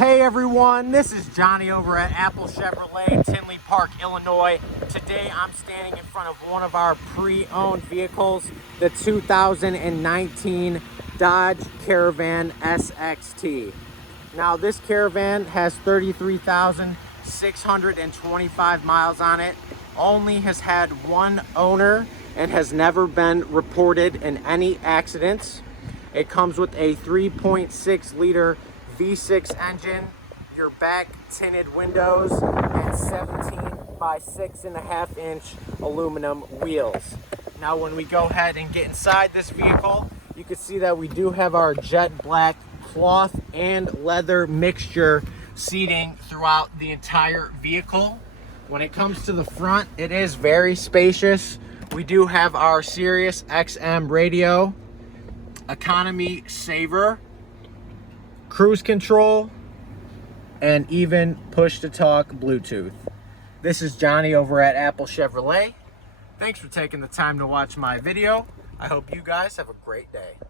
Hey everyone, this is Johnny over at Apple Chevrolet, Tinley Park, Illinois. Today I'm standing in front of one of our pre-owned vehicles, the 2019 Dodge Caravan SXT. Now this Caravan has 33,625 miles on it, only has had one owner and has never been reported in any accidents. It comes with a 3.6 liter V6 engine, your back tinted windows, and 17 by 6.5 inch aluminum wheels. Now when we go ahead and get inside this vehicle, you can see that we do have our jet black cloth and leather mixture seating throughout the entire vehicle. When it comes to the front, it is very spacious. We do have our Sirius XM radio, economy saver, cruise control, and even push-to-talk Bluetooth. This is Johnny over at Apple Chevrolet. Thanks for taking the time to watch my video. I hope you guys have a great day.